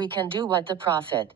We can do what the Prophet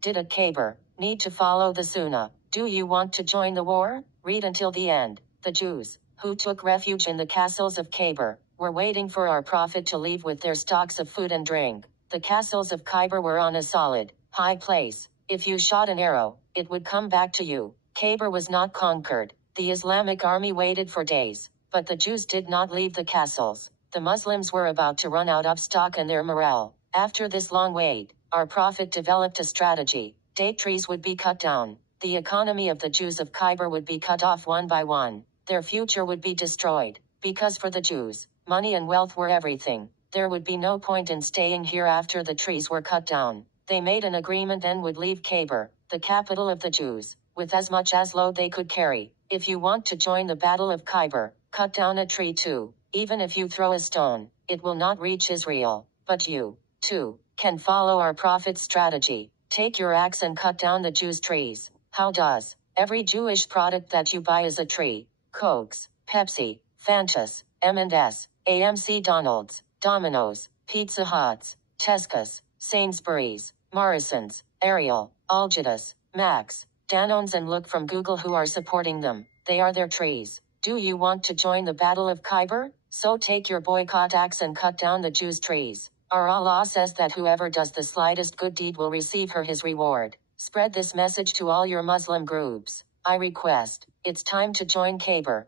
did at KHYBER. Need to follow the Sunnah. Do you want to join the war? Read until the end. The Jews, who took refuge in the castles of KHYBER, were waiting for our Prophet to leave with their stocks of food and drink. The castles of KHYBER were on a solid, high place. If you shot an arrow, it would come back to you. KHYBER was not conquered. The Islamic army waited for days, but the Jews did not leave the castles. The Muslims were about to run out of stock and their morale. After this long wait, our Prophet developed a strategy. Date trees would be cut down. The economy of the Jews of KHYBER would be cut off one by one. Their future would be destroyed. Because for the Jews, money and wealth were everything. There would be no point in staying here after the trees were cut down. They made an agreement and would leave KHYBER, the capital of the Jews, with as much as load they could carry. If you want to join the Battle of KHYBER, cut down a tree too. Even if you throw a stone, it will not reach Israel. But you, too, can follow our Prophet's strategy. Take your axe and cut down the Jews' trees. How does? Every Jewish product that you buy is a tree. Cokes, Pepsi, Fantas, M&S, AMC Donald's, Domino's, Pizza Hut's, Tesco's, Sainsbury's, Morrison's, Ariel, Algidas, Max, Danone's, and look from Google who are supporting them. They are their trees. Do you want to join the Battle of KHYBER? So take your boycott axe and cut down the Jews' trees. Our Allah says that whoever does the slightest good deed will receive his reward. Spread this message to all your Muslim groups. I request. It's time to join KHYBER.